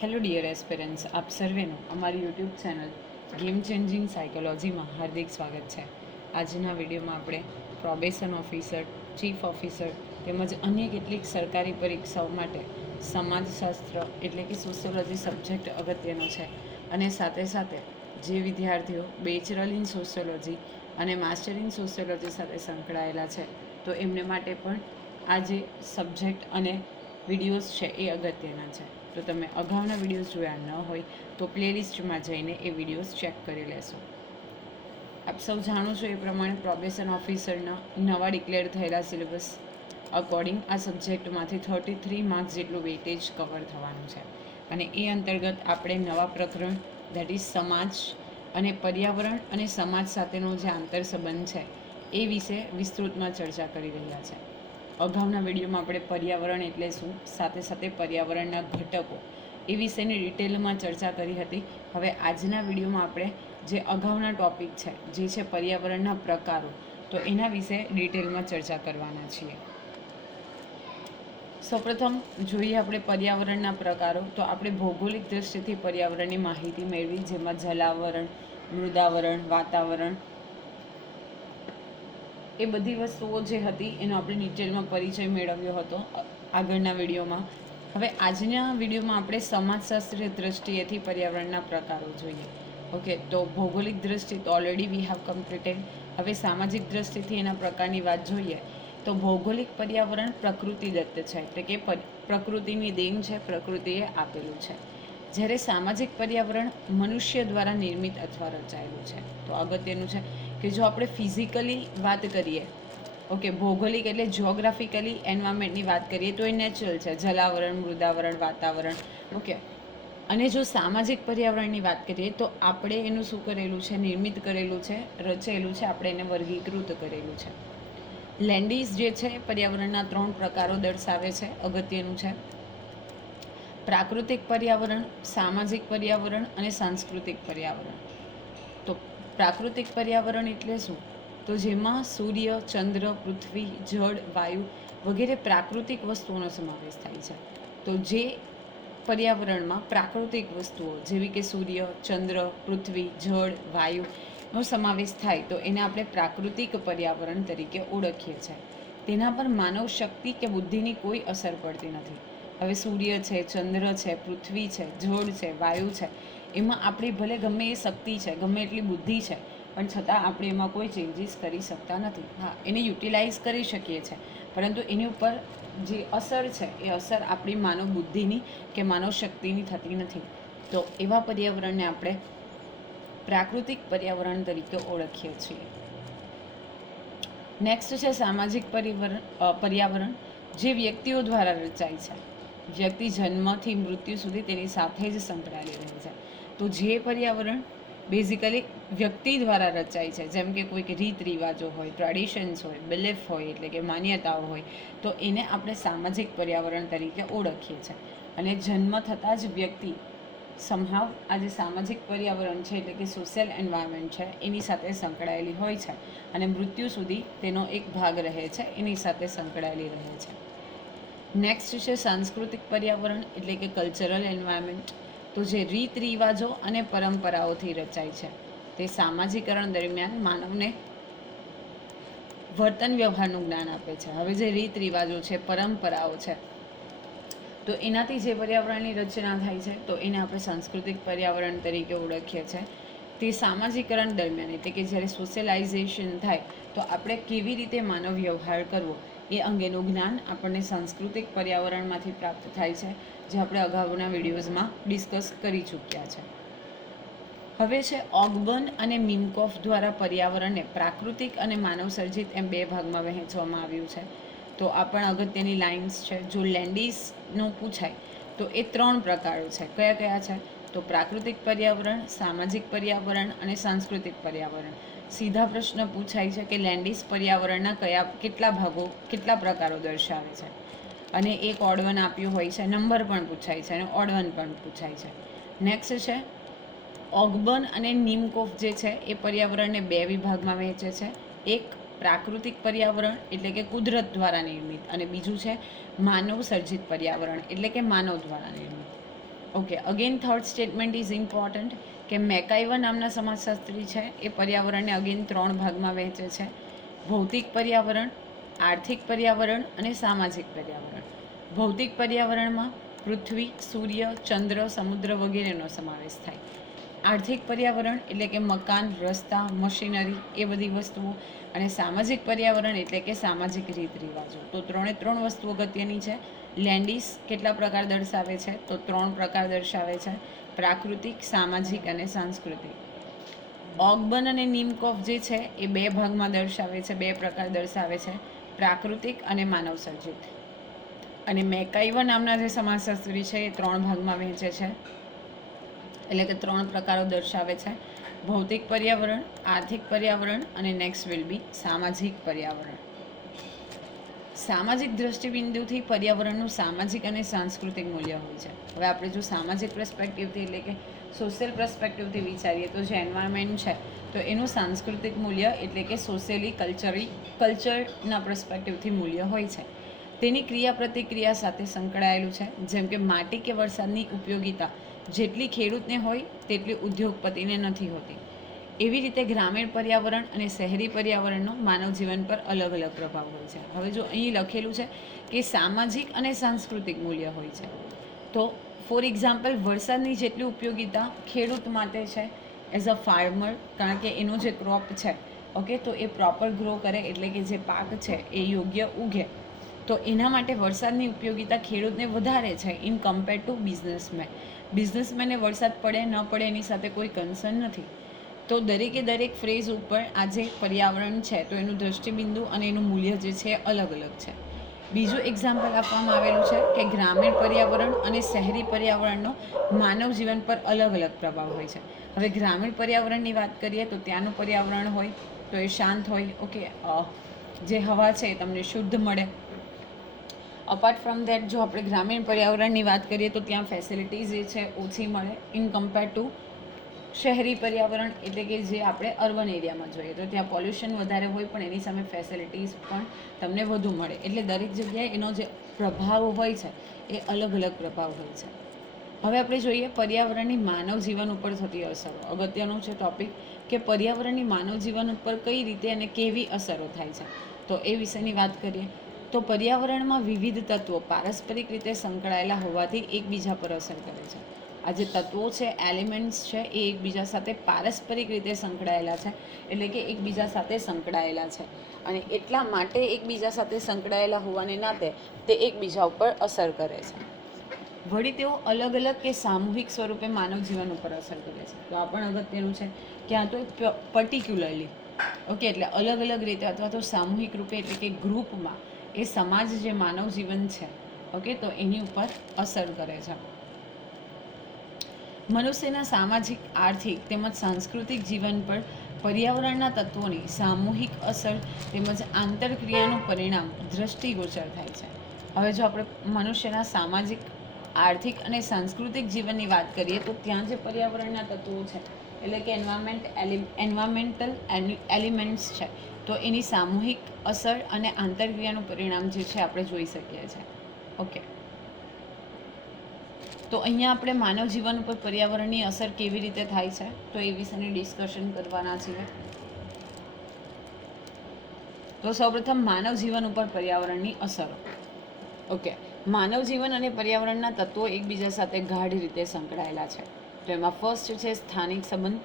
Hello dear aspirants, આપ સર્વેનું અમારી YouTube channel game changing સાયકોલોજીમાં હાર્દિક સ્વાગત છે. આજના વિડીયોમાં આપણે પ્રોબેશન ઓફિસર, ચીફ ઓફિસર તેમજ અન્ય કેટલીક સરકારી પરીક્ષાઓ માટે સમાજશાસ્ત્ર એટલે કે સોશિયોલોજી સબ્જેક્ટ અગત્યનો છે અને સાથે સાથે જે વિદ્યાર્થીઓ બેચરલ ઇન સોશિયોલોજી અને માસ્ટર ઇન સોશિયોલોજી સાથે સંકળાયેલા છે તો એમને માટે પણ આ જે સબ્જેક્ટ અને વિડીયોઝ છે એ અગત્યના છે. તો તમે અગાઉના વિડીયોઝ જોયા ન હોય તો પ્લેલિસ્ટમાં જઈને એ વિડીયોઝ ચેક કરી લેશો. આપ સૌ જાણો છો એ પ્રમાણે પ્રોબેશન ઓફિસરના નવા ડિક્લેર થયેલા સિલેબસ અકોર્ડિંગ આ સબ્જેક્ટમાંથી 33 માર્ક્સ જેટલું વેટેજ કવર થવાનું છે અને એ અંતર્ગત આપણે નવા પ્રકરણ દેટ ઇઝ સમાજ અને પર્યાવરણ અને સમાજ સાથેનો જે આંતર સંબંધ છે એ વિશે વિસ્તૃતમાં ચર્ચા કરી રહ્યા છે. અગાઉના વિડીયોમાં આપણે પર્યાવરણ એટલે શું, સાથે સાથે પર્યાવરણના ઘટકો એ વિશેની ડિટેલમાં ચર્ચા કરી હતી. હવે આજના વિડીયોમાં આપણે જે અગાઉના ટૉપિક છે જે છે પર્યાવરણના પ્રકારો, તો એના વિશે ડિટેલમાં ચર્ચા કરવાના છીએ. સૌપ્રથમ જોઈએ આપણે પર્યાવરણના પ્રકારો. તો આપણે ભૌગોલિક દૃષ્ટિથી પર્યાવરણની માહિતી મેળવી, જેમાં જલાવરણ, મૃદાવરણ, વાતાવરણ એ બધી વસ્તુઓ જે હતી એનો આપણે ડિટેલમાં પરિચય મેળવ્યો હતો આગળના વિડીયોમાં. હવે આજના વિડીયોમાં આપણે સમાજશાસ્ત્રીય દૃષ્ટિએથી પર્યાવરણના પ્રકારો જોઈએ. ઓકે, તો ભૌગોલિક દૃષ્ટિ તો ઓલરેડી વી હેવ કમ્પ્લીટેડ. હવે સામાજિક દૃષ્ટિથી એના પ્રકારની વાત જોઈએ તો ભૌગોલિક પર્યાવરણ પ્રકૃતિદત્ત છે, એટલે કે પ્રકૃતિની દેન છે, પ્રકૃતિએ આપેલું છે. જ્યારે સામાજિક પર્યાવરણ મનુષ્ય દ્વારા નિર્મિત અથવા રચાયેલું છે. તો અગત્યનું છે કે જો આપણે ફિઝિકલી વાત કરીએ, ઓકે, ભૌગોલિક એટલે જિયોગ્રાફિકલી એન્વાયરમેન્ટની વાત કરીએ તો એ નેચરલ છે, જલાવરણ, મૃદાવરણ, વાતાવરણ. ઓકે, અને જો સામાજિક પર્યાવરણની વાત કરીએ તો આપણે એનું શું કરેલું છે, નિર્મિત કરેલું છે, રચેલું છે, આપણે એને વર્ગીકૃત કરેલું છે. લેન્ડીઝ જે છે પર્યાવરણના 3 પ્રકારો દર્શાવે છે, અગત્યનું છે. પ્રાકૃતિક પર્યાવરણ, સામાજિક પર્યાવરણ અને સાંસ્કૃતિક પર્યાવરણ. તો પ્રાકૃતિક પર્યાવરણ એટલે શું? તો જેમાં સૂર્ય, ચંદ્ર, પૃથ્વી, જળ, વાયુ વગેરે પ્રાકૃતિક વસ્તુઓનો સમાવેશ થાય છે. તો જે પર્યાવરણમાં પ્રાકૃતિક વસ્તુઓ જેવી કે સૂર્ય, ચંદ્ર, પૃથ્વી, જળ, વાયુનો સમાવેશ થાય તો એને આપણે પ્રાકૃતિક પર્યાવરણ તરીકે ઓળખીએ છીએ. તેના પર માનવ શક્તિ કે બુદ્ધિની કોઈ અસર પડતી નથી. હવે સૂર્ય છે, ચંદ્ર છે, પૃથ્વી છે, જળ છે, વાયુ છે, એમાં આપણી ભલે ગમે એ શક્તિ છે, ગમે એટલી બુદ્ધિ છે, પણ છતાં આપણે એમાં કોઈ ચેન્જીસ કરી શકતા નથી. હા, એને યુટિલાઇઝ કરી શકીએ છીએ, પરંતુ એની ઉપર જે અસર છે એ અસર આપણી માનવ બુદ્ધિની કે માનવ શક્તિની થતી નથી. તો એવા પર્યાવરણને આપણે પ્રાકૃતિક પર્યાવરણ તરીકે ઓળખીએ છીએ. નેક્સ્ટ છે સામાજિક પર્યાવરણ, જે વ્યક્તિઓ દ્વારા રચાય છે. વ્યક્તિ જન્મથી મૃત્યુ સુધી તેની સાથે જ સંકળાયેલી રહે છે. તો જે પર્યાવરણ બેઝિકલી વ્યક્તિ દ્વારા રચાય છે, જેમ કે કોઈક રીત રિવાજો હોય, ટ્રેડિશન્સ હોય, બિલીફ હોય એટલે કે માન્યતાઓ હોય, તો એને આપણે સામાજિક પર્યાવરણ તરીકે ઓળખીએ છીએ. અને જન્મ થતાં જ વ્યક્તિ સમહાવ આ જે સામાજિક પર્યાવરણ છે એટલે કે સોશિયલ એન્વાયરમેન્ટ છે એની સાથે સંકળાયેલી હોય છે અને મૃત્યુ સુધી તેનો એક ભાગ રહે છે, એની સાથે સંકળાયેલી રહે છે. નેક્સ્ટ છે સાંસ્કૃતિક પર્યાવરણ એટલે કે કલ્ચરલ એન્વાયરમેન્ટ. તો જે રીત રિવાજો અને પરંપરાઓથી રચાય છે. તે સામાજિકરણ દરમિયાન માનવને વર્તન વ્યવહારનું જ્ઞાન આપે છે. હવે જે રીત રિવાજો છે, પરંપરાઓ છે, તો એનાથી જે પર્યાવરણની રચના થાય છે તો એને આપણે સાંસ્કૃતિક પર્યાવરણ તરીકે ઓળખીએ છીએ. તે સામાજિકરણ દરમિયાન એટલે કે જ્યારે સોશિયલાઇઝેશન થાય તો આપણે કેવી રીતે માનવ વ્યવહાર કરવો એ અંગેનું જ્ઞાન આપણને સાંસ્કૃતિક પર્યાવરણમાંથી પ્રાપ્ત થાય છે, જે આપણે અગાઉના વિડીયોઝમાં ડિસ્કસ કરી ચૂક્યા છે. હવે છે ઓગબર્ન અને મિન્કોફ દ્વારા પર્યાવરણને પ્રાકૃતિક અને માનવસર્જિત એમ 2 ભાગમાં વહેંચવામાં આવ્યું છે. તો આ પણ અગત્યની લાઇન્સ છે. જો લેન્ડીઝનું પૂછાય તો એ 3 પ્રકારો છે. કયા કયા છે? તો પ્રાકૃતિક પર્યાવરણ, સામાજિક પર્યાવરણ અને સાંસ્કૃતિક પર્યાવરણ. સીધા પ્રશ્ન પૂછાય છે કે લેન્ડીઝ પર્યાવરણના કેટલા ભાગો, કેટલા પ્રકારો દર્શાવે છે, અને એક ઓડ વન આપ્યું હોય છે, નંબર પણ પૂછાય છે અને ઓડ વન પણ પૂછાય છે. નેક્સ્ટ છે ઓગબર્ન અને નિમકોફ જે છે એ પર્યાવરણને 2 વિભાગમાં વહેંચે છે. એક પ્રાકૃતિક પર્યાવરણ એટલે કે કુદરત દ્વારા નિર્મિત, અને બીજું છે માનવ સર્જિત પર્યાવરણ એટલે કે માનવ દ્વારા નિર્મિત. Okay, again third statement is important કે મેકાઇવર નામના સમાજશાસ્ત્રી છે એ પર્યાવરણને અગેન 3 ભાગમાં વહેંચે છે: ભૌતિક પર્યાવરણ, આર્થિક પર્યાવરણ અને સામાજિક પર્યાવરણ. ભૌતિક પર્યાવરણમાં પૃથ્વી, સૂર્ય, ચંદ્ર, સમુદ્ર વગેરેનો સમાવેશ થાય. આર્થિક પર્યાવરણ એટલે કે મકાન, રસ્તા, મશીનરી એ બધી વસ્તુઓ. અને સામાજિક પર્યાવરણ એટલે કે સામાજિક રીત રિવાજો. તો 3 વસ્તુઓ અગત્યની છે. લેન્ડિસ કેટલા પ્રકાર દર્શાવે છે? તો 3 પ્રકાર દર્શાવે છે: પ્રાકૃતિક, સામાજિક અને સાંસ્કૃતિક. ઓગબન અને નિમકોફ જે છે એ 2 ભાગમાં દર્શાવે છે, 2 પ્રકાર દર્શાવે છે: પ્રાકૃતિક અને માનવ સર્જિત. અને મેકાઇવર નામના જે સમાજશાસ્ત્રી છે એ 3 ભાગમાં વહેંચે છે, એટલે કે 3 પ્રકારો દર્શાવે છે: ભૌતિક પર્યાવરણ, આર્થિક પર્યાવરણ અને નેક્સ્ટ વિલ બી સામાજિક પર્યાવરણ. સામાજિક દ્રષ્ટિબિંદુથી પર્યાવરણનું સામાજિક અને સાંસ્કૃતિક મૂલ્ય હોય છે. હવે આપણે જો સામાજિક પર્સપેક્ટિવથી એટલે કે સોશિયલ પર્સપેક્ટિવથી વિચારીએ તો જે એન્વાયરમેન્ટ છે તો એનું સાંસ્કૃતિક મૂલ્ય એટલે કે સોશિયલી કલ્ચરના પર્સપેક્ટિવથી મૂલ્ય હોય છે. તેની ક્રિયા પ્રતિક્રિયા સાથે સંકળાયેલું છે. જેમ કે માટી કે વરસાદની ઉપયોગિતા જેટલી ખેડૂતને હોય તેટલી ઉદ્યોગપતિને નથી હોતી. એવી રીતે ગ્રામીણ પર્યાવરણ અને શહેરી પર્યાવરણનો માનવ જીવન પર અલગ અલગ પ્રભાવ હોય છે. હવે જો અહીં લખેલું છે કે સામાજિક અને સાંસ્કૃતિક મૂલ્ય હોય છે, તો ફોર એક્ઝામ્પલ વરસાદની જેટલી ઉપયોગિતા ખેડૂત માટે છે એઝ અ ફાર્મર, કારણ કે એનો જે ક્રોપ છે ઓકે તો એ પ્રોપર ગ્રો કરે એટલે કે જે પાક છે એ યોગ્ય ઉગે, તો એના માટે વરસાદની ઉપયોગિતા ખેડૂતને વધારે છે ઇન કમ્પેર ટુ બિઝનેસમેનને વરસાદ પડે ન પડે એની સાથે કોઈ કન્સર્ન નથી. તો દરેક ફ્રેઝ ઉપર આ જે પર્યાવરણ છે તો એનું દ્રષ્ટિબિંદુ અને એનું મૂલ્ય જે છે અલગ અલગ છે. બીજું એક્ઝામ્પલ આપવામાં આવેલું છે કે ગ્રામીણ પર્યાવરણ અને શહેરી પર્યાવરણનો માનવ જીવન પર અલગ અલગ પ્રભાવ હોય છે. હવે ગ્રામીણ પર્યાવરણની વાત કરીએ તો ત્યાંનું પર્યાવરણ હોય તો એ શાંત હોય, ઓકે, જે હવા છે એ તમને શુદ્ધ મળે. અપાર્ટ ફ્રોમ ધેટ જો આપણે ગ્રામીણ પર્યાવરણની વાત કરીએ તો ત્યાં ફેસિલિટીઝ જે છે ઓછી મળે ઇન કમ્પેર ટુ શહેરી પર્યાવરણ, એટલે કે જે આપણે અર્બન એરિયામાં જોઈએ તો ત્યાં પોલ્યુશન વધારે હોય પણ એની સામે ફેસિલિટીઝ પણ તમને વધુ મળે. એટલે દરેક જગ્યાએ એનો જે પ્રભાવ હોય છે એ અલગ અલગ પ્રભાવ હોય છે. હવે આપણે જોઈએ પર્યાવરણની માનવ જીવન ઉપર થતી અસરો. અગત્યનું છે ટોપિક કે પર્યાવરણની માનવ જીવન ઉપર કઈ રીતે અને કેવી અસરો થાય છે. તો એ વિશેની વાત કરીએ તો પર્યાવરણમાં વિવિધ તત્વો પારસ્પરિક રીતે સંકળાયેલા હોવાથી એકબીજા પર અસર કરે છે. આ જે તત્વો છે, એલિમેન્ટ્સ છે, એ એકબીજા સાથે પારસ્પરિક રીતે સંકળાયેલા છે, એટલે કે એકબીજા સાથે સંકળાયેલા છે અને એટલા માટે એકબીજા સાથે સંકળાયેલા હોવાને નાતે તે એકબીજા ઉપર અસર કરે છે. વળી તેઓ અલગ અલગ કે સામૂહિક સ્વરૂપે માનવ જીવન ઉપર અસર કરે છે. તો આ પણ અગત્યનું છે કે આ તો પર્ટિક્યુલરલી ઓકે એટલે અલગ અલગ રીતે અથવા તો સામૂહિક રૂપે એટલે કે ગ્રુપમાં એ સમાજ જે માનવ જીવન છે ઓકે તો એની ઉપર અસર કરે છે. મનુષ્યના સામાજિક, આર્થિક તેમજ સાંસ્કૃતિક જીવન પર પર્યાવરણના તત્વોની સામૂહિક અસર તેમજ આંતરક્રિયાનું પરિણામ દ્રષ્ટિગોચર થાય છે. હવે જો આપણે મનુષ્યના સામાજિક, આર્થિક અને સાંસ્કૃતિક જીવનની વાત કરીએ તો ત્યાં જે પર્યાવરણના તત્વો છે એટલે કે એન્વાયરમેન્ટલ એલિમેન્ટ્સ છે તો એની સામૂહિક અસર અને આંતરક્રિયાનું પરિણામ જે છે આપણે જોઈ શકીએ છીએ. ઓકે, તો અહીંયા આપણે માનવ જીવન ઉપર પર્યાવરણની અસર કેવી રીતે થાય છે તો એ વિશેની ડિસ્કશન કરવાના છીએ. તો સૌપ્રથમ માનવ જીવન ઉપર પર્યાવરણની અસરો. ઓકે, માનવ જીવન અને પર્યાવરણના તત્વો એકબીજા સાથે ગાઢ રીતે સંકળાયેલા છે. તો એમાં ફર્સ્ટ છે સ્થાનિક સંબંધ.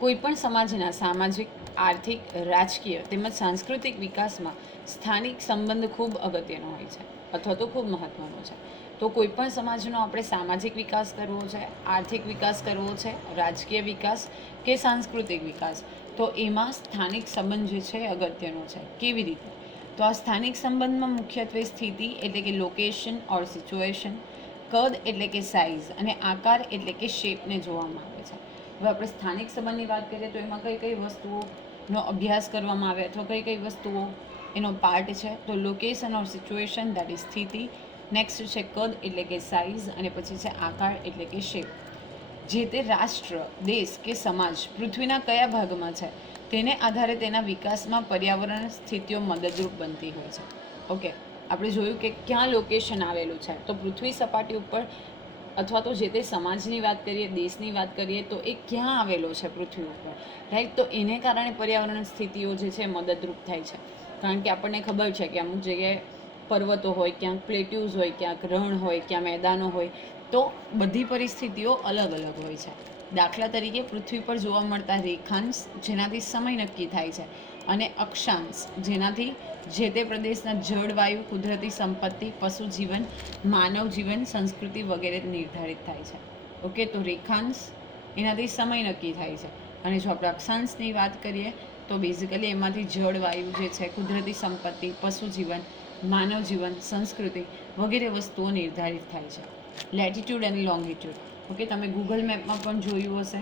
કોઈપણ સમાજના સામાજિક, આર્થિક, રાજકીય તેમજ સાંસ્કૃતિક વિકાસમાં સ્થાનિક સંબંધ ખૂબ અગત્યનો હોય છે અથવા તો ખૂબ મહત્ત્વનો છે. તો કોઈપણ સમાજનો આપણે સામાજિક વિકાસ કરવો છે, આર્થિક વિકાસ કરવો છે, રાજકીય વિકાસ કે સાંસ્કૃતિક વિકાસ, તો એમાં સ્થાનિક સંબંધ જે છે અગત્યનો છે. કેવી રીતે? તો આ સ્થાનિક સંબંધમાં મુખ્યત્વે સ્થિતિ એટલે કે લોકેશન ઓર સિચ્યુએશન, કદ એટલે કે સાઇઝ અને આકાર એટલે કે શેપને જોવામાં આવે છે. હવે આપણે સ્થાનિક સંબંધની વાત કરીએ તો એમાં કઈ કઈ વસ્તુઓનો અભ્યાસ કરવામાં આવે અથવા કઈ કઈ વસ્તુઓ એનો પાર્ટ છે. તો location or situation that is સ્થિતિ, નેક્સ્ટ છે કદ એટલે કે સાઇઝ અને પછી છે આકાર એટલે કે શેપ. જે તે રાષ્ટ્ર, દેશ કે સમાજ પૃથ્વીના કયા ભાગમાં છે તેને આધારે તેના વિકાસમાં પર્યાવરણ સ્થિતિઓ મદદરૂપ બનતી હોય છે. ઓકે, આપણે જોયું કે ક્યાં લોકેશન આવેલું છે તો પૃથ્વી સપાટી ઉપર અથવા તો જે તે સમાજની વાત કરીએ, દેશની વાત કરીએ, તો એ ક્યાં આવેલો છે પૃથ્વી ઉપર, રાઈટ. તો એને કારણે પર્યાવરણ સ્થિતિઓ જે છે મદદરૂપ થાય છે. કારણ કે આપણને ખબર છે કે અમુક જગ્યાએ પર્વતો હોય, ક્યાંક પ્લેટ્યુઝ હોય, ક્યાંક રણ હોય, ક્યાં મેદાનો હોય, તો બધી પરિસ્થિતિઓ અલગ અલગ હોય છે. દાખલા તરીકે પૃથ્વી પર જોવા મળતા રેખાંશ, જેનાથી સમય નક્કી થાય છે, અને અક્ષાંશ, જેનાથી જે તે પ્રદેશના જળવાયુ, કુદરતી સંપત્તિ, પશુ જીવન, માનવ જીવન, સંસ્કૃતિ વગેરે નિર્ધારિત થાય છે. ઓકે, તો રેખાંશ એનાથી સમય નક્કી થાય છે. અને જો આપણે અક્ષાંશની વાત કરીએ તો બેઝિકલી એમાંથી જળવાયુ જે છે, કુદરતી સંપત્તિ, પશુ જીવન, માનવ જીવન, સંસ્કૃતિ વગેરે વસ્તુઓ નિર્ધારિત થાય છે. લેટિટ્યૂડ અને લોંગિટ્યૂડ, ઓકે, તમે ગૂગલ મેપમાં પણ જોયું હશે,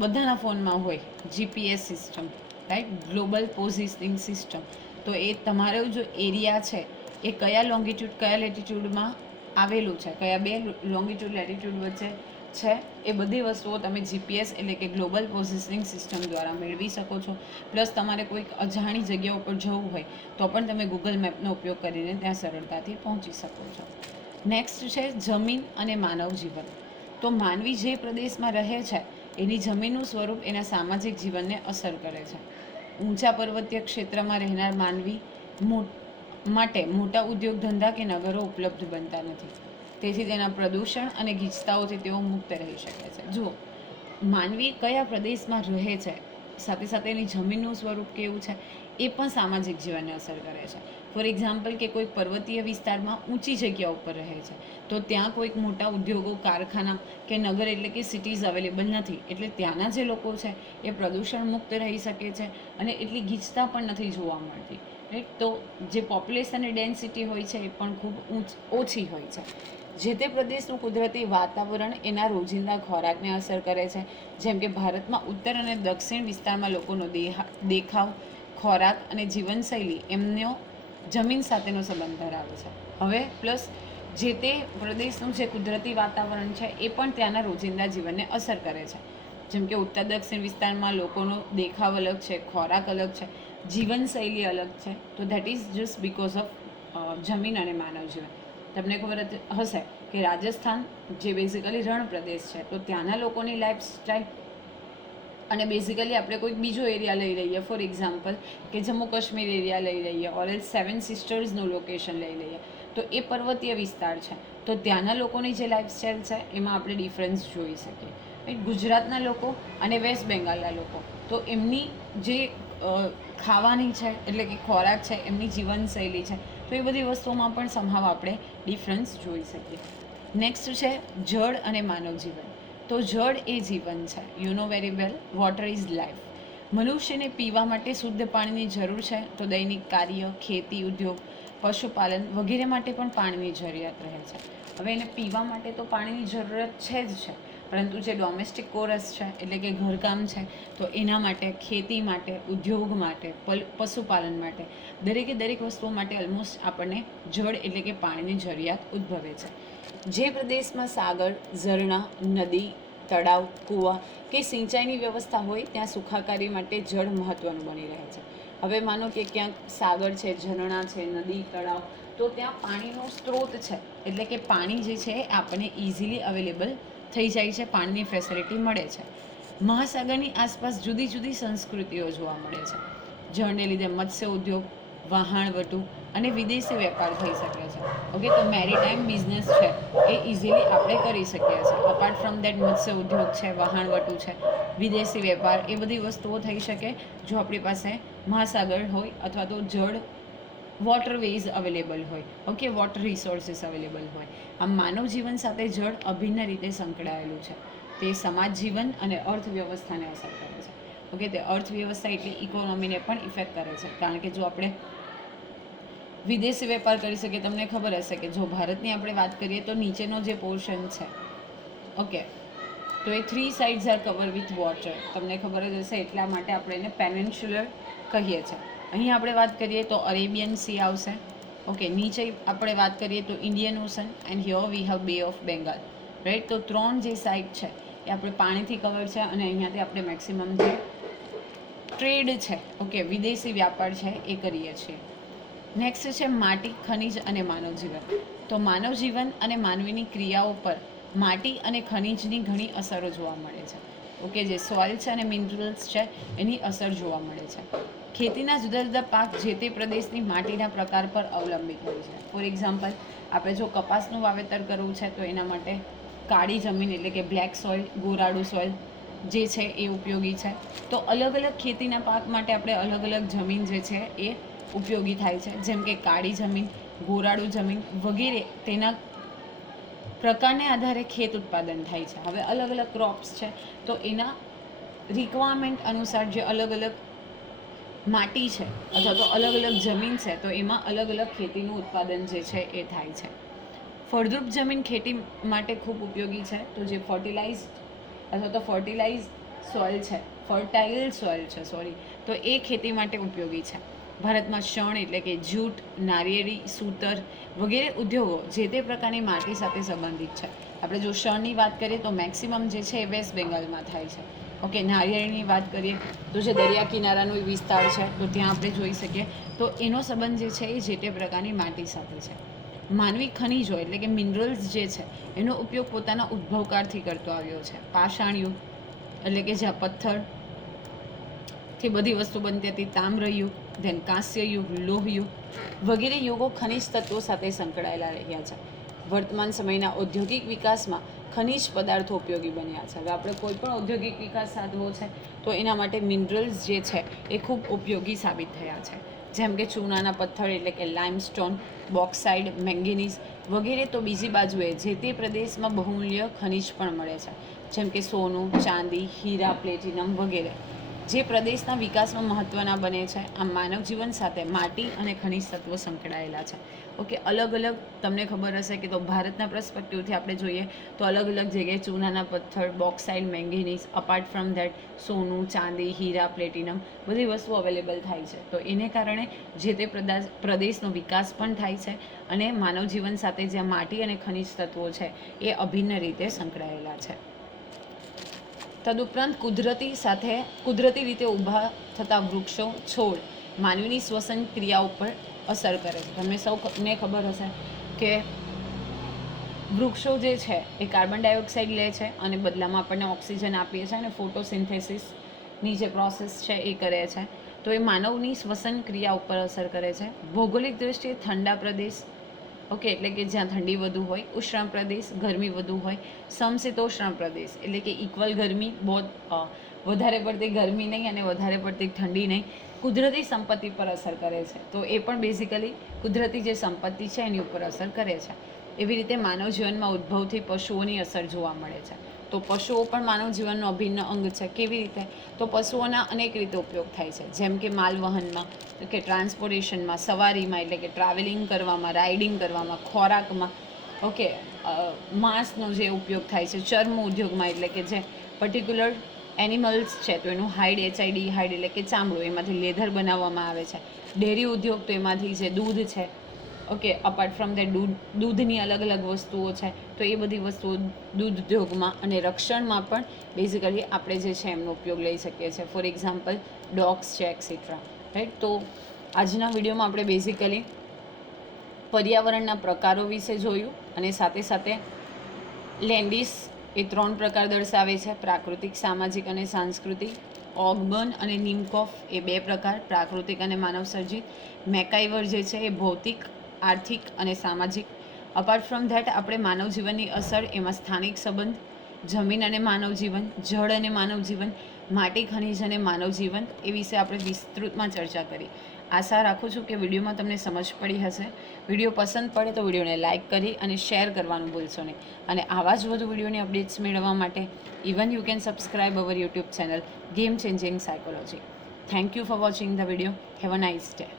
બધાના ફોનમાં હોય GPS system, right, global positioning system. તો એ તમારો જો એરિયા છે એ કયા લોંગિટ્યૂડ કયા લેટિટ્યૂડમાં આવેલું છે, કયા બે લોંગિટ્યૂડ લેટિટ્યૂડ વચ્ચે છે, એ બધી વસ્તુઓ તમે જીપીએસ એટલે કે ગ્લોબલ પોઝિશનિંગ સિસ્ટમ દ્વારા મેળવી શકો છો. પ્લસ તમારે કોઈક અજાણી જગ્યા ઉપર જવું હોય તો પણ તમે ગૂગલ મેપનો ઉપયોગ કરીને ત્યાં સરળતાથી પહોંચી શકો છો. નેક્સ્ટ છે જમીન અને માનવ જીવન. તો માનવી જે પ્રદેશમાં રહે છે એની જમીનનું સ્વરૂપ એના સામાજિક જીવનને અસર કરે છે. ઊંચા પર્વતીય ક્ષેત્રમાં રહેનાર માનવી માટે મોટા ઉદ્યોગ ધંધા કે નગરો ઉપલબ્ધ બનતા નથી. તેથી તેના પ્રદૂષણ અને ગીચતાઓથી તેઓ મુક્ત રહી શકે છે. જુઓ, માનવી કયા પ્રદેશમાં રહે છે, સાથે સાથે એની જમીનનું સ્વરૂપ કેવું છે, એ પણ સામાજિક જીવનને અસર કરે છે. ફોર એક્ઝામ્પલ, કે કોઈ પર્વતીય વિસ્તારમાં ઊંચી જગ્યા ઉપર રહે છે, તો ત્યાં કોઈક મોટા ઉદ્યોગો, કારખાના કે નગર એટલે કે સિટીઝ અવેલેબલ નથી, એટલે ત્યાંના જે લોકો છે એ પ્રદૂષણ મુક્ત રહી શકે છે અને એટલી ગીચતા પણ નથી જોવા મળતી, રાઈટ. તો જે પોપ્યુલેશન ડેન્સિટી હોય છે એ પણ ખૂબ ઓછી હોય છે. જે તે પ્રદેશનું કુદરતી વાતાવરણ એના રોજિંદા ખોરાકને અસર કરે છે. જેમ કે ભારતમાં ઉત્તર અને દક્ષિણ વિસ્તારમાં લોકોનો દેખાવ, ખોરાક અને જીવનશૈલી એમનો જમીન સાથેનો સંબંધ ધરાવે છે. હવે પ્લસ જે તે પ્રદેશનું જે કુદરતી વાતાવરણ છે એ પણ ત્યાંના રોજિંદા જીવનને અસર કરે છે. જેમ કે ઉત્તર દક્ષિણ વિસ્તારમાં લોકોનો દેખાવ અલગ છે, ખોરાક અલગ છે, જીવનશૈલી અલગ છે. તો that is just because of જમીન અને માનવ જીવન. તમને ખબર હશે કે રાજસ્થાન જે બેઝિકલી રણ પ્રદેશ છે, તો ત્યાંના લોકોની લાઈફસ્ટાઈલ અને બેઝિકલી આપણે કોઈક બીજો એરિયા લઈ લઈએ, ફોર એક્ઝામ્પલ કે જમ્મુ કાશ્મીર એરિયા લઈ લઈએ, ઓર એલ્સ 7 સિસ્ટર્સનું લોકેશન લઈ લઈએ, તો એ પર્વતીય વિસ્તાર છે, તો ત્યાંના લોકોની જે લાઈફસ્ટાઈલ છે એમાં આપણે ડિફરન્સ જોઈ શકીએ. ગુજરાતના લોકો અને વેસ્ટ બેંગાલના લોકો, તો એમની જે ખાવાની છે એટલે કે ખોરાક છે, એમની જીવનશૈલી છે, તો એ બધી વસ્તુઓમાં પણ સંભાવ આપણે ડિફરન્સ જોઈ શકીએ. નેક્સ્ટ છે જળ અને માનવ જીવન. તો જળ એ જીવન છે. You know very well, water is life. મનુષ્યને પીવા માટે શુદ્ધ પાણીની જરૂર છે, તો દૈનિક કાર્ય, ખેતી, ઉદ્યોગ, પશુપાલન વગેરે માટે પણ પાણીની જરૂરિયાત રહે છે. હવે એને પીવા માટે તો પાણીની જરૂરત છે જ છે, પરંતુ જે ડોમેસ્ટિક કોરસ છે એટલે કે ઘરકામ છે, તો એના માટે, ખેતી માટે, ઉદ્યોગ માટે, પશુપાલન માટે, દરેકે દરેક વસ્તુઓ માટે ઓલમોસ્ટ આપણને જળ એટલે કે પાણીની જરૂરિયાત ઉદ્ભવે છે. જે પ્રદેશમાં સાગર, ઝરણા, નદી, તળાવ, કૂવા કે સિંચાઈની વ્યવસ્થા હોય ત્યાં સુખાકારી માટે જળ મહત્ત્વનું બની રહે છે. હવે માનો કે ક્યાંક સાગર છે, ઝરણા છે, નદી, તળાવ, તો ત્યાં પાણીનો સ્ત્રોત છે, એટલે કે પાણી જે છે એ આપણને ઇઝીલી અવેલેબલ થઈ જાય છે, પાણીની ફેસિલિટી મળે છે. મહાસાગરની આસપાસ જુદી જુદી સંસ્કૃતિઓ જોવા મળે છે. જળને લીધે મત્સ્ય ઉદ્યોગ, વહાણવટું અને વિદેશી વેપાર થઈ શકે છે. ઓકે, તો મેરીટાઈમ બિઝનેસ છે એ ઇઝીલી આપણે કરી શકીએ છીએ. અપાર્ટ ફ્રોમ દેટ મત્સ્ય ઉદ્યોગ છે, વહાણવટું છે, વિદેશી વેપાર, એ બધી વસ્તુઓ થઈ શકે જો આપણી પાસે મહાસાગર હોય અથવા તો જળ વોટરવેઝ અવેલેબલ હોય. ઓકે, વોટર રિસોર્સિસ અવેલેબલ હોય. આમ માનવ જીવન સાથે જળ અભિન્ન રીતે સંકળાયેલું છે. તે સમાજ જીવન અને અર્થવ્યવસ્થાને અસર કરે છે. ઓકે, તે અર્થવ્યવસ્થા એટલે ઇકોનોમીને પણ ઇફેક્ટ કરે છે. કારણ કે જો આપણે વિદેશી વેપાર કરી શકીએ, તમને ખબર હશે કે જો ભારતની આપણે વાત કરીએ તો નીચેનો જે પોર્શન છે, ઓકે, તો એ 3 sides are cover with water. તમને ખબર જ હશે, એટલા માટે આપણે એને પેનિન્સ્યુલર કહીએ છીએ. અહીં આપણે વાત કરીએ તો અરેબિયન સી આવશે. ઓકે, નીચે આપણે વાત કરીએ તો Indian ocean, and here we have બે ઓફ બેંગાલ, રાઈટ. તો 3 જે સાઇડ છે એ આપણે પાણીથી કવર છે, અને અહીંયાથી આપણે મેક્સિમમ જે ટ્રેડ છે, ઓકે, વિદેશી વ્યાપાર છે એ કરીએ છીએ. નેક્સ્ટ છે માટી, ખનિજ અને માનવ જીવન. તો માનવ જીવન અને માનવીની ક્રિયાઓ પર માટી અને ખનિજની ઘણી અસરો જોવા મળે છે. ઓકે, જે સોઇલ છે અને મિનરલ્સ છે એની અસર જોવા મળે છે. ખેતીના જુદા જુદા પાક જે તે પ્રદેશની માટીના પ્રકાર પર અવલંબિત હોય છે. ફોર એક્ઝામ્પલ, આપણે જો કપાસનું વાવેતર કરવું છે તો એના માટે કાળી જમીન એટલે કે બ્લેક સોઇલ, ગોરાડું સોઇલ જે છે એ ઉપયોગી છે. તો અલગ અલગ ખેતીના પાક માટે આપણે અલગ અલગ જમીન જે છે એ ઉપયોગી થાય છે. જેમ કે કાળી જમીન, ગોરાડું જમીન વગેરે તેના પ્રકારને આધારે ખેત ઉત્પાદન થાય છે. હવે અલગ અલગ ક્રોપ્સ છે તો એના રિક્વાયરમેન્ટ અનુસાર જે અલગ અલગ માટી છે અથવા તો અલગ અલગ જમીન છે તો એમાં અલગ અલગ ખેતીનું ઉત્પાદન જે છે એ થાય છે. ફળદ્રુપ જમીન ખેતી માટે ખૂબ ઉપયોગી છે. તો જે ફર્ટિલાઇઝ સોઇલ છે, ફર્ટાઇલ સોઇલ છે તો એ ખેતી માટે ઉપયોગી છે. ભારતમાં શણ એટલે કે જૂટ, નારિયેળી, સૂતર વગેરે ઉદ્યોગો જે તે પ્રકારની માટી સાથે સંબંધિત છે. આપણે જો શણની વાત કરીએ તો મેક્સિમમ જે છે એ વેસ્ટ બેંગાલમાં થાય છે. ઓકે, નારિયેળીની વાત કરીએ તો જે દરિયા કિનારાનો વિસ્તાર છે તો ત્યાં આપણે જોઈ શકીએ તો એનો સંબંધ જે છે એ જે તે પ્રકારની માટી સાથે છે. માનવી ખનિજો એટલે કે મિનરલ્સ જે છે એનો ઉપયોગ પોતાના ઉદ્ભવકાળથી કરતો આવ્યો છે. પાષાણ યુગ એટલે કે જ્યાં પથ્થરથી બધી વસ્તુ બનતી હતી, તામ્ર યુગ, ધેન કાંસ્ય યુગ, લોહ યુગ વગેરે યુગો ખનિજ તત્વો સાથે સંકળાયેલા રહ્યા છે. વર્તમાન સમયના ઔદ્યોગિક વિકાસમાં ખનિજ પદાર્થો ઉપયોગી બન્યા છે. હવે આપણે કોઈ પણ ઔદ્યોગિક વિકાસ સાધવો છે તો એના માટે મિનરલ્સ જે છે એ ખૂબ ઉપયોગી સાબિત થયા છે. જેમ કે ચૂનાના પથ્થર એટલે કે લાઇમસ્ટોન, બોક્સાઇડ, મેંગેનીઝ વગેરે. તો બીજી બાજુએ જે તે પ્રદેશમાં બહુમૂલ્ય ખનિજ પણ મળે છે. જેમ કે સોનું, ચાંદી, હીરા, પ્લેટિનમ વગેરે જે પ્રદેશના વિકાસમાં મહત્ત્વના બને છે. આ માનવ જીવન સાથે માટી અને ખનિજ તત્વો સંકળાયેલા છે. ઓકે, અલગ અલગ તમને ખબર હશે કે તો ભારતના પર્સપેક્ટિવથી આપણે જોઈએ તો અલગ અલગ જગ્યાએ ચૂનાના પથ્થર, bauxite, manganese, apart from that સોનું, ચાંદી, હીરા, પ્લેટિનમ બધી વસ્તુ અવેલેબલ થાય છે. તો એને કારણે જે તે પ્રદેશનો વિકાસ પણ થાય છે અને માનવ જીવન સાથે જ્યાં માટી અને ખનિજ તત્વો છે એ અભિન્ન રીતે સંકળાયેલા છે. તદુપરાંત કુદરતી રીતે ઊભા થતા વૃક્ષો, છોડ માનવીની શ્વસન ક્રિયાઓ પર અસર કરે છે. તમને સૌને ખબર હશે કે વૃક્ષો જે છે એ કાર્બન ડાયોક્સાઇડ લે છે અને બદલામાં આપણને ઓક્સિજન આપીએ છે અને ફોટોસિન્થેસિસની જે પ્રોસેસ છે એ કરે છે. તો એ માનવની શ્વસન ક્રિયા ઉપર અસર કરે છે. ભૌગોલિક દૃષ્ટિએ ઠંડા પ્રદેશ, ઓકે, એટલે કે જ્યાં ઠંડી વધુ હોય, ઉષ્ણ પ્રદેશ ગરમી વધુ હોય, સમશીતોષ્ણ પ્રદેશ એટલે કે ઇક્વલ ગરમી, બહુ વધારે પડતી ગરમી નહીં અને વધારે પડતી ઠંડી નહીં, કુદરતી સંપત્તિ પર અસર કરે છે. તો એ પણ બેઝિકલી કુદરતી જે સંપત્તિ છે એની ઉપર અસર કરે છે. એવી રીતે માનવ જીવનમાં ઉદ્ભવથી પશુઓની અસર જોવા મળે છે. તો પશુઓ પણ માનવ જીવનનો અભિન્ન અંગ છે. કેવી રીતે? તો પશુઓના અનેક રીતે ઉપયોગ થાય છે. જેમ કે માલવહનમાં, કે ટ્રાન્સપોર્ટેશનમાં, સવારીમાં એટલે કે ટ્રાવેલિંગ કરવામાં, રાઇડિંગ કરવામાં, ખોરાકમાં, ઓકે, માંસનો જે ઉપયોગ થાય છે, ચર્મ ઉદ્યોગમાં એટલે કે જે પર્ટિક્યુલર એનિમલ્સ છે તો એનું હાઇડ, HID હાઇડ એટલે કે ચામડું, એમાંથી લેધર બનાવવામાં આવે છે. ડેરી ઉદ્યોગ તો એમાંથી જે દૂધ છે, ઓકે, અપાર્ટ ફ્રોમ ધેટ દૂધની અલગ અલગ વસ્તુઓ છે તો એ બધી વસ્તુઓ દૂધ ઉદ્યોગમાં અને રક્ષણમાં પણ બેઝિકલી આપણે જે છે એમનો ઉપયોગ લઈ શકીએ છીએ. ફોર એક્ઝામ્પલ ડોગ્સ છે એક્સેટ્રા, રાઈટ. તો આજના વિડીયોમાં આપણે બેઝિકલી પર્યાવરણના પ્રકારો વિશે જોયું અને સાથે સાથે લેન્ડિસ એ 3 પ્રકાર દર્શાવે છે: પ્રાકૃતિક, સામાજિક અને સાંસ્કૃતિક. ઓગબર્ન અને નિમકોફ એ 2 પ્રકાર, પ્રાકૃતિક અને માનવસર્જિત. મેકાઈવર જે છે એ ભૌતિક, આર્થિક અને સામાજિક. અપાર્ટ ફ્રોમ ધેટ આપણે માનવ જીવનની અસર, એમાં સ્થાનિક સંબંધ, જમીન અને માનવ જીવન, જળ અને માનવ જીવન, માટી, ખનિજ અને માનવ જીવન એ વિશે આપણે વિસ્તૃતમાં ચર્ચા કરી. આશા રાખું છું કે વિડીયોમાં તમને સમજ પડી હશે. વિડીયો પસંદ પડે તો વિડીયોને લાઇક કરી અને શેર કરવાનું ભૂલશો નહીં. અને આવા જ વધુ વિડીયોની અપડેટ્સ મેળવવા માટે even you can subscribe our YouTube channel game changing psychology. Thank you for watching the video. Have a nice day.